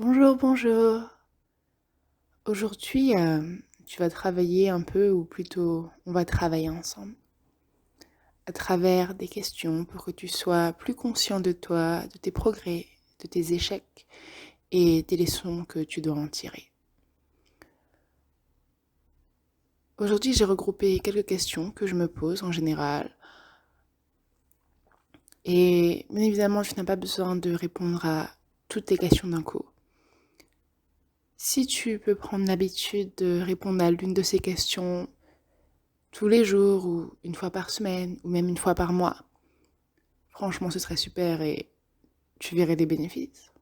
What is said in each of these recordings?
Bonjour, bonjour. Aujourd'hui, tu vas travailler un peu, ou plutôt, on va travailler ensemble, à travers des questions pour que tu sois plus conscient de toi, de tes progrès, de tes échecs et des leçons que tu dois en tirer. Aujourd'hui, j'ai regroupé quelques questions que je me pose en général. Et bien évidemment, tu n'as pas besoin de répondre à toutes tes questions d'un coup. Si tu peux prendre l'habitude de répondre à l'une de ces questions tous les jours ou une fois par semaine ou même une fois par mois, franchement, ce serait super et tu verrais des bénéfices.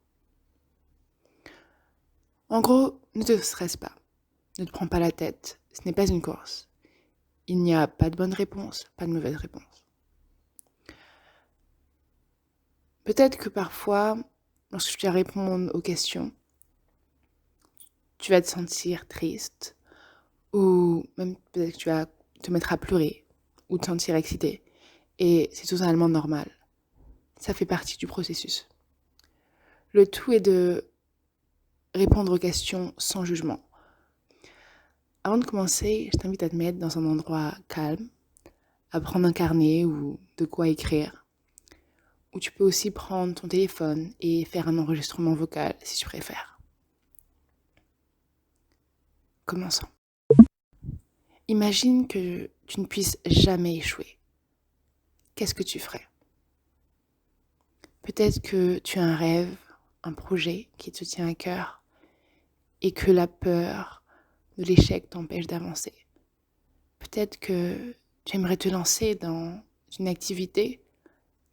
En gros, ne te stresse pas. Ne te prends pas la tête. Ce n'est pas une course. Il n'y a pas de bonne réponse, pas de mauvaise réponse. Peut-être que parfois, lorsque tu vas répondre aux questions, tu vas te sentir triste ou même peut-être que tu vas te mettre à pleurer ou te sentir excité. Et c'est totalement normal. Ça fait partie du processus. Le tout est de répondre aux questions sans jugement. Avant de commencer, je t'invite à te mettre dans un endroit calme, à prendre un carnet ou de quoi écrire. Ou tu peux aussi prendre ton téléphone et faire un enregistrement vocal si tu préfères. Commençons. Imagine que tu ne puisses jamais échouer. Qu'est-ce que tu ferais? Peut-être que tu as un rêve, un projet qui te tient à cœur et que la peur de l'échec t'empêche d'avancer. Peut-être que tu aimerais te lancer dans une activité,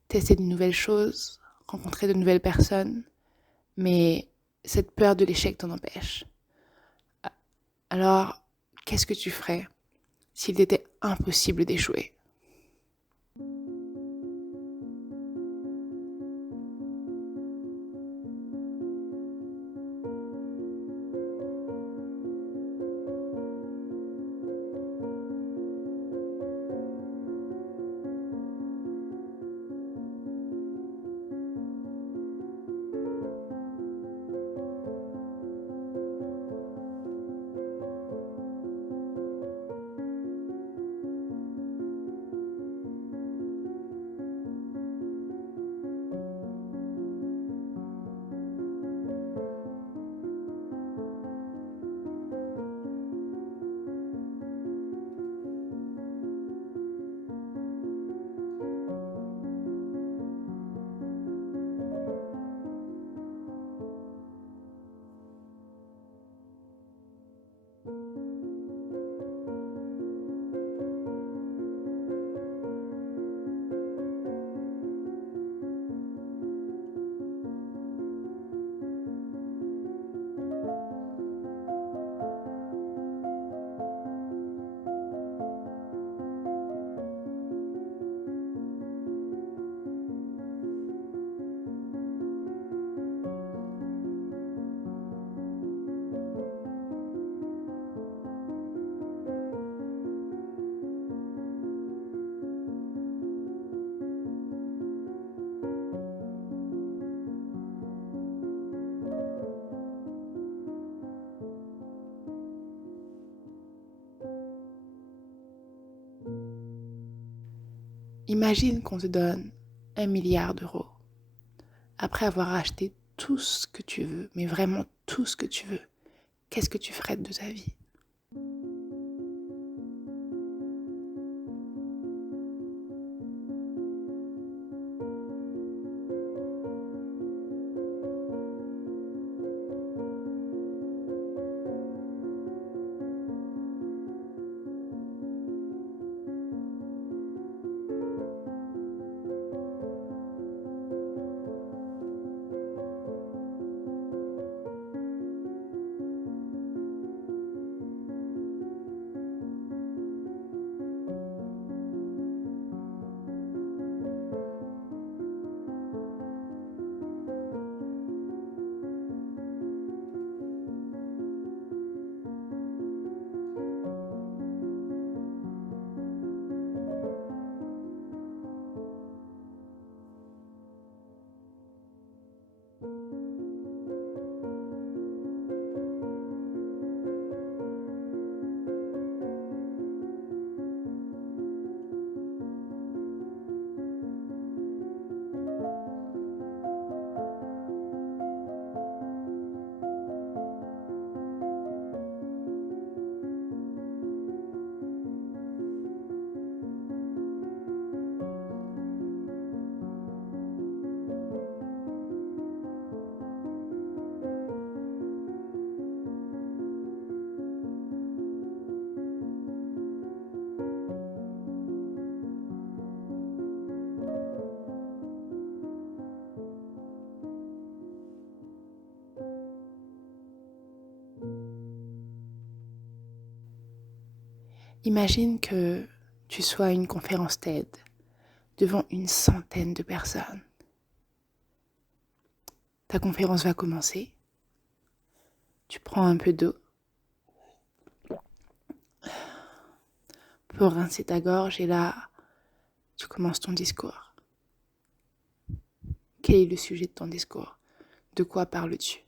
tester de nouvelles choses, rencontrer de nouvelles personnes, mais cette peur de l'échec t'en empêche. Alors, qu'est-ce que tu ferais s'il était impossible d'échouer? Imagine qu'on te donne 1 milliard d'euros après avoir acheté tout ce que tu veux, mais vraiment tout ce que tu veux. Qu'est-ce que tu ferais de ta vie? Imagine que tu sois à une conférence TED devant une centaine de personnes. Ta conférence va commencer. Tu prends un peu d'eau pour rincer ta gorge et là, tu commences ton discours. Quel est le sujet de ton discours? De quoi parles-tu?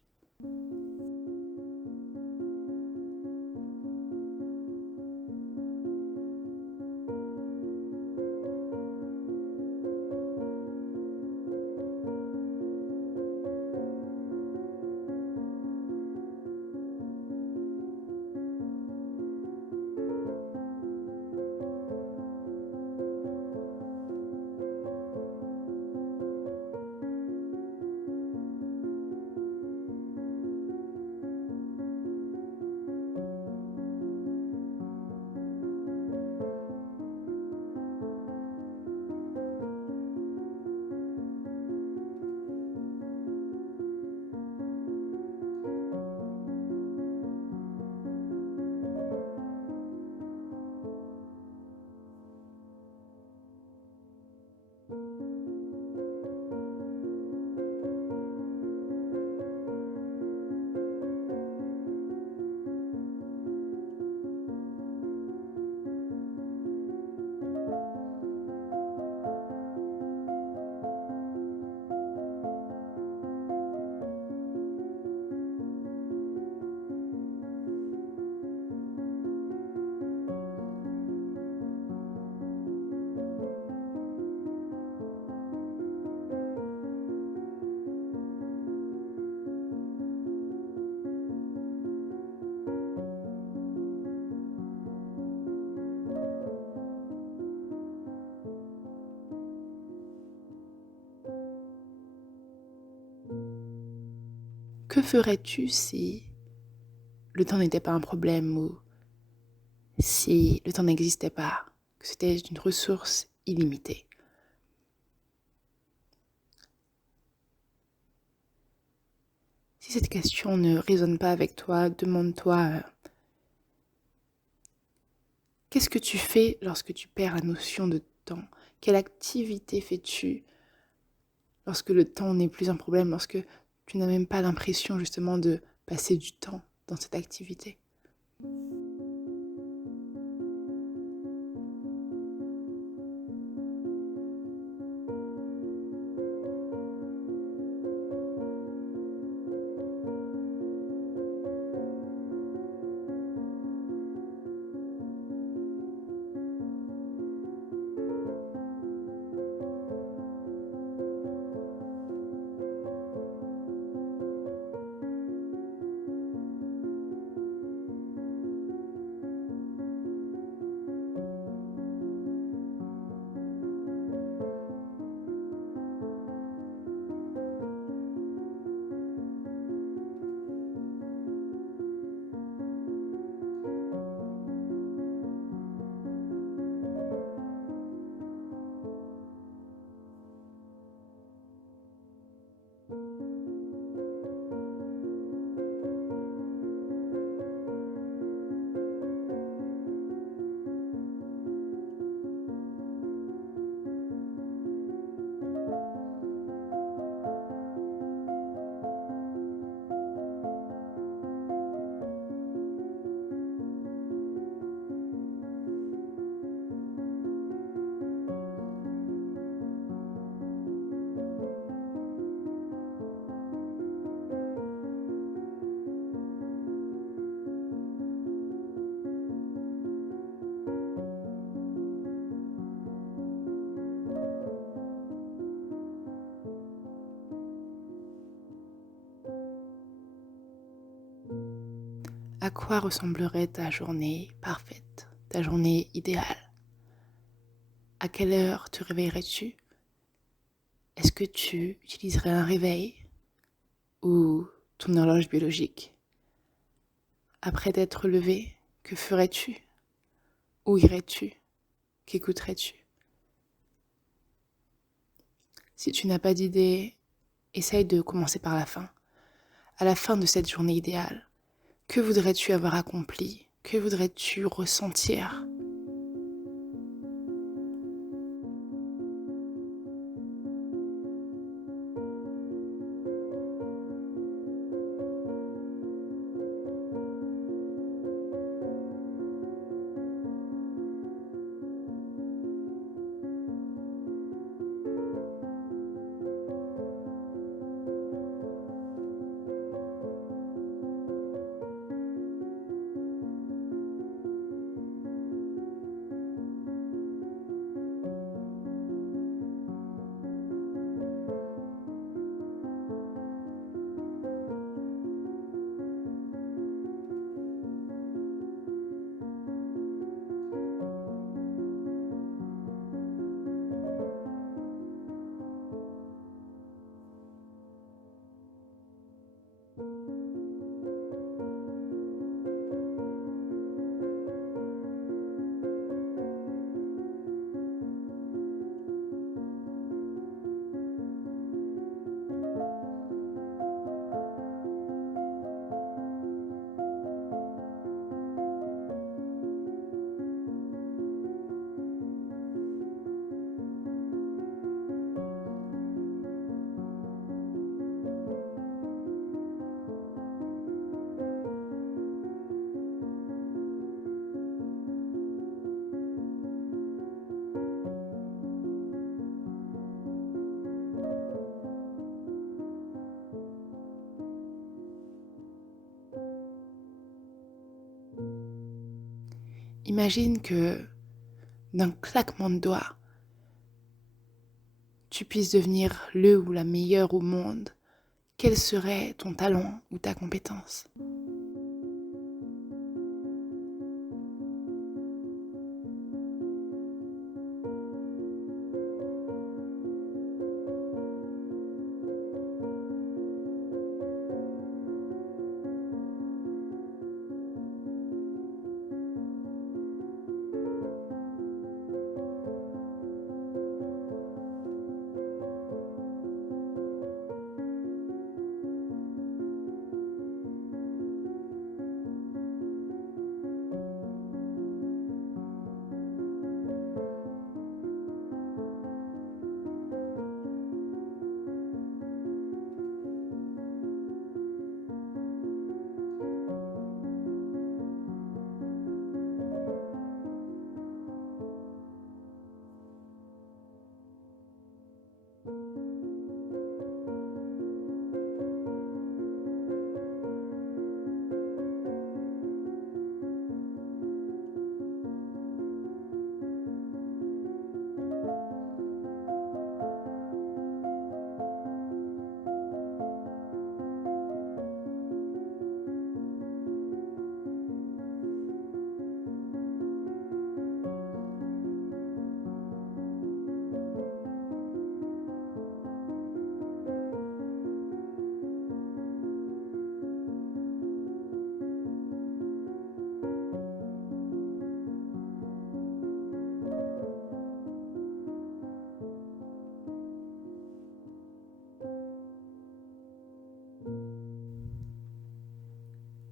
Que ferais-tu si le temps n'était pas un problème ou si le temps n'existait pas, que c'était une ressource illimitée? Si cette question ne résonne pas avec toi, demande-toi qu'est-ce que tu fais lorsque tu perds la notion de temps? Quelle activité fais-tu lorsque le temps n'est plus un problème, lorsque tu n'as même pas l'impression justement de passer du temps dans cette activité? À quoi ressemblerait ta journée parfaite, ta journée idéale? À quelle heure te réveillerais-tu? Est-ce que tu utiliserais un réveil ou ton horloge biologique? Après t'être levé, que ferais-tu? Où irais-tu? Qu'écouterais-tu? Si tu n'as pas d'idée, essaye de commencer par la fin. À la fin de cette journée idéale, que voudrais-tu avoir accompli? Que voudrais-tu ressentir? Imagine que d'un claquement de doigts, tu puisses devenir le ou la meilleure au monde. Quel serait ton talent ou ta compétence?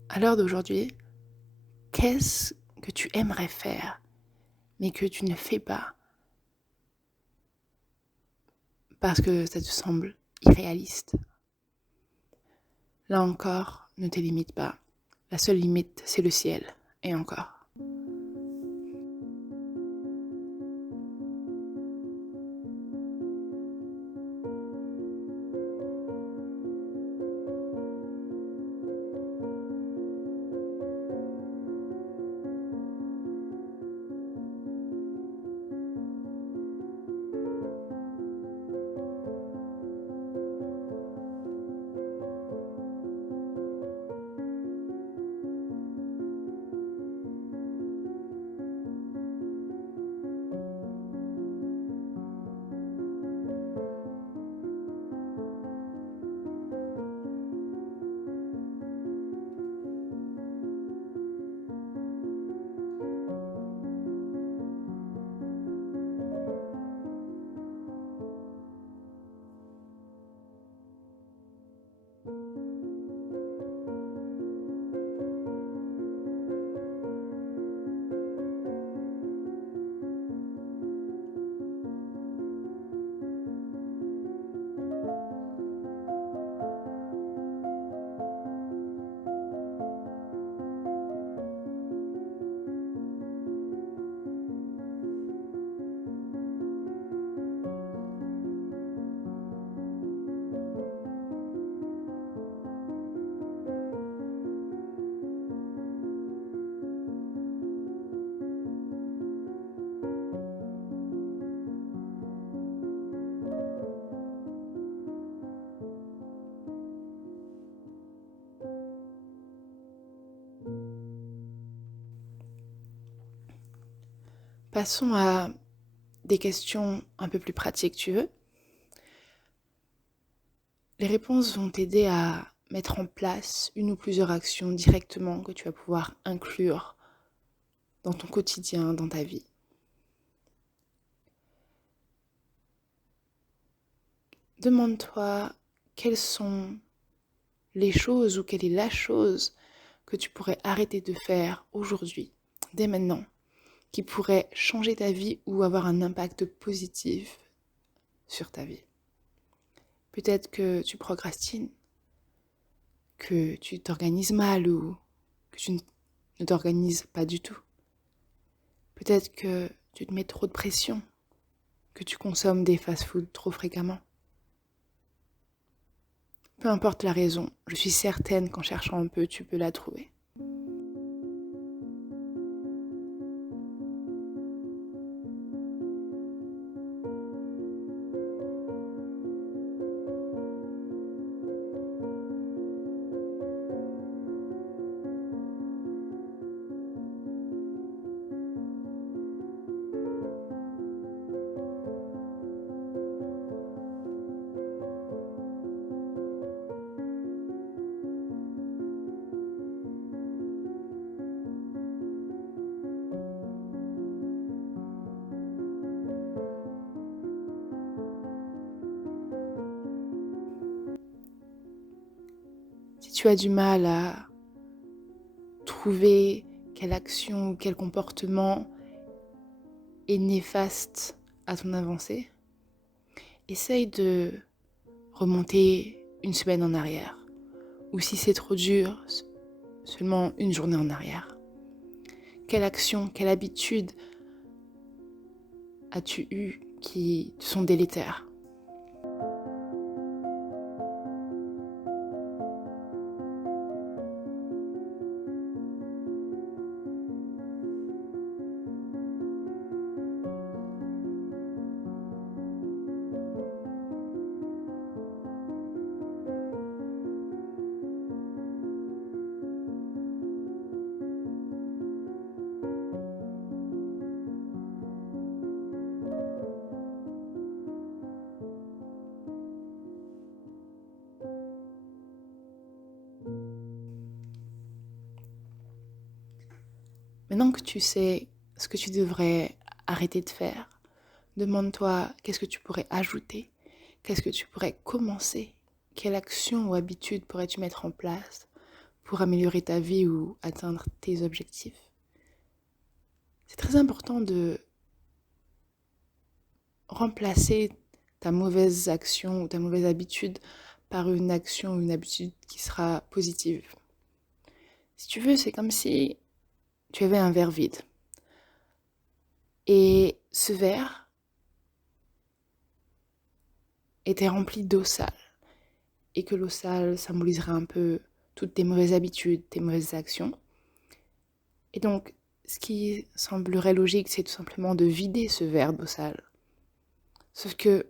À l'heure d'aujourd'hui, qu'est-ce que tu aimerais faire, mais que tu ne fais pas parce que ça te semble irréaliste? Là encore, ne te limite pas. La seule limite, c'est le ciel. Et encore. Passons à des questions un peu plus pratiques, tu veux? Les réponses vont t'aider à mettre en place une ou plusieurs actions directement que tu vas pouvoir inclure dans ton quotidien, dans ta vie. Demande-toi quelles sont les choses ou quelle est la chose que tu pourrais arrêter de faire aujourd'hui, dès maintenant, qui pourrait changer ta vie ou avoir un impact positif sur ta vie. Peut-être que tu procrastines, que tu t'organises mal ou que tu ne t'organises pas du tout. Peut-être que tu te mets trop de pression, que tu consommes des fast-foods trop fréquemment. Peu importe la raison, je suis certaine qu'en cherchant un peu, tu peux la trouver. tu as du mal à trouver quelle action ou quel comportement est néfaste à ton avancée, essaye de remonter une semaine en arrière. Ou si c'est trop dur, seulement une journée en arrière. Quelle action, quelle habitude as-tu eu qui te sont délétères? Maintenant que tu sais ce que tu devrais arrêter de faire, demande-toi qu'est-ce que tu pourrais ajouter, qu'est-ce que tu pourrais commencer, quelle action ou habitude pourrais-tu mettre en place pour améliorer ta vie ou atteindre tes objectifs. C'est très important de remplacer ta mauvaise action ou ta mauvaise habitude par une action ou une habitude qui sera positive. Si tu veux, c'est comme si tu avais un verre vide. Et ce verre était rempli d'eau sale. Et que l'eau sale symboliserait un peu toutes tes mauvaises habitudes, tes mauvaises actions. Et donc, ce qui semblerait logique, c'est tout simplement de vider ce verre d'eau sale. Sauf que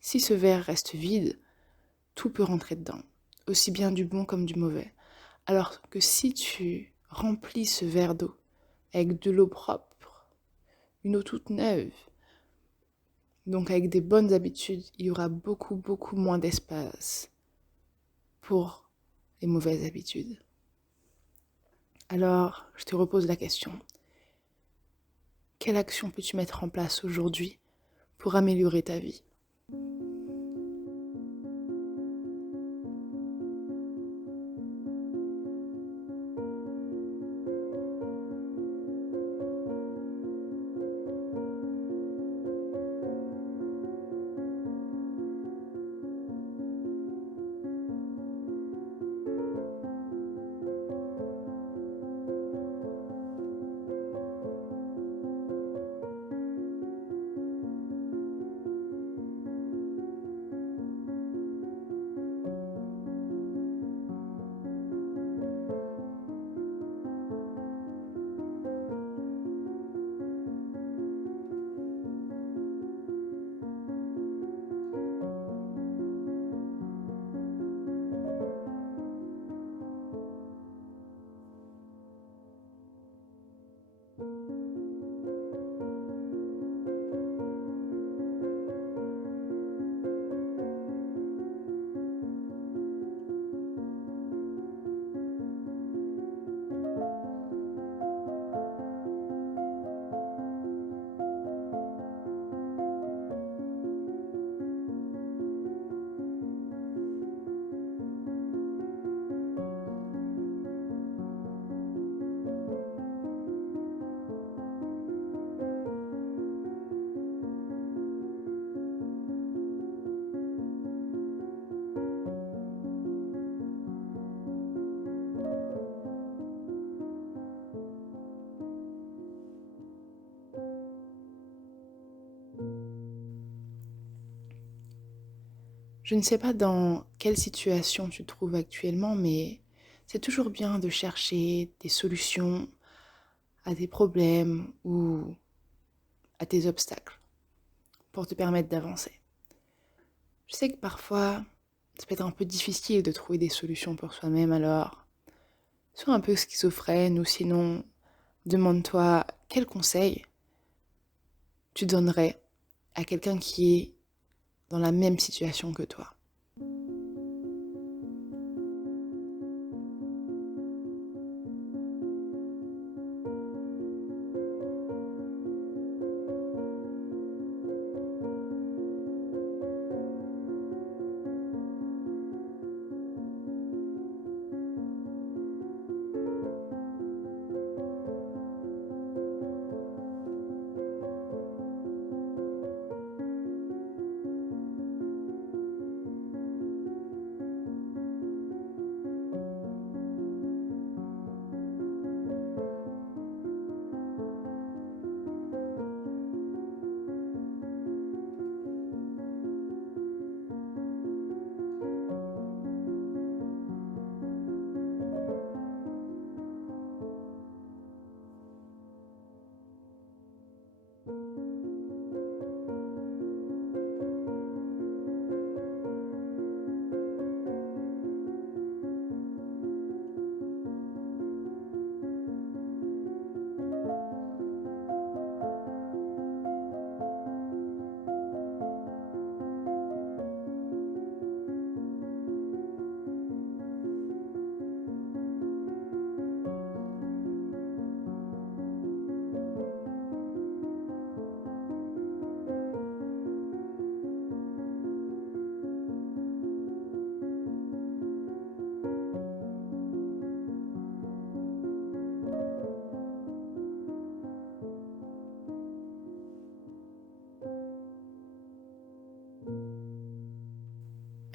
si ce verre reste vide, tout peut rentrer dedans, aussi bien du bon comme du mauvais. Alors que si tu remplis ce verre d'eau avec de l'eau propre, une eau toute neuve, donc avec des bonnes habitudes, il y aura beaucoup moins d'espace pour les mauvaises habitudes. Alors, je te repose la question. Quelle action peux-tu mettre en place aujourd'hui pour améliorer ta vie? Je ne sais pas dans quelle situation tu te trouves actuellement, mais c'est toujours bien de chercher des solutions à tes problèmes ou à tes obstacles pour te permettre d'avancer. Je sais que parfois, ça peut être un peu difficile de trouver des solutions pour soi-même, alors sois un peu schizophrène ou sinon demande-toi quel conseil tu donnerais à quelqu'un qui est dans la même situation que toi.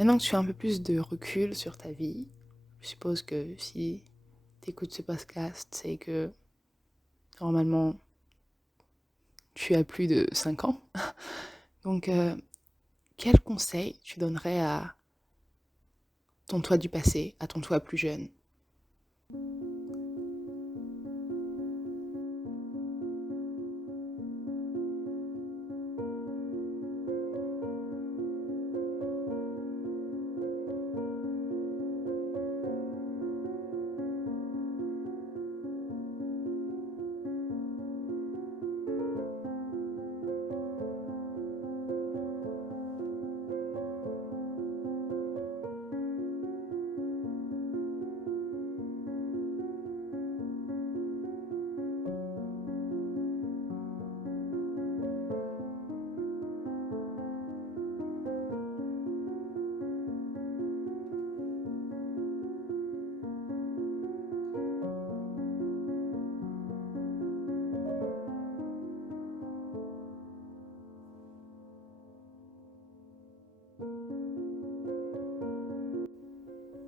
Maintenant que tu as un peu plus de recul sur ta vie, je suppose que si tu écoutes ce podcast, c'est que normalement tu as plus de 5 ans. Donc, quel conseil tu donnerais à ton toi du passé, à ton toi plus jeune?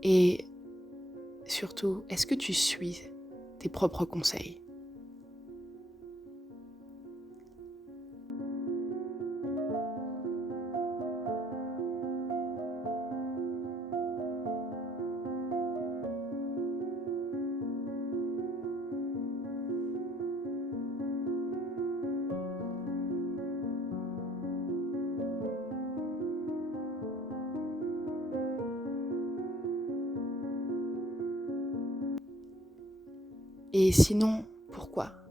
Et surtout, est-ce que tu suis tes propres conseils? Et sinon, pourquoi?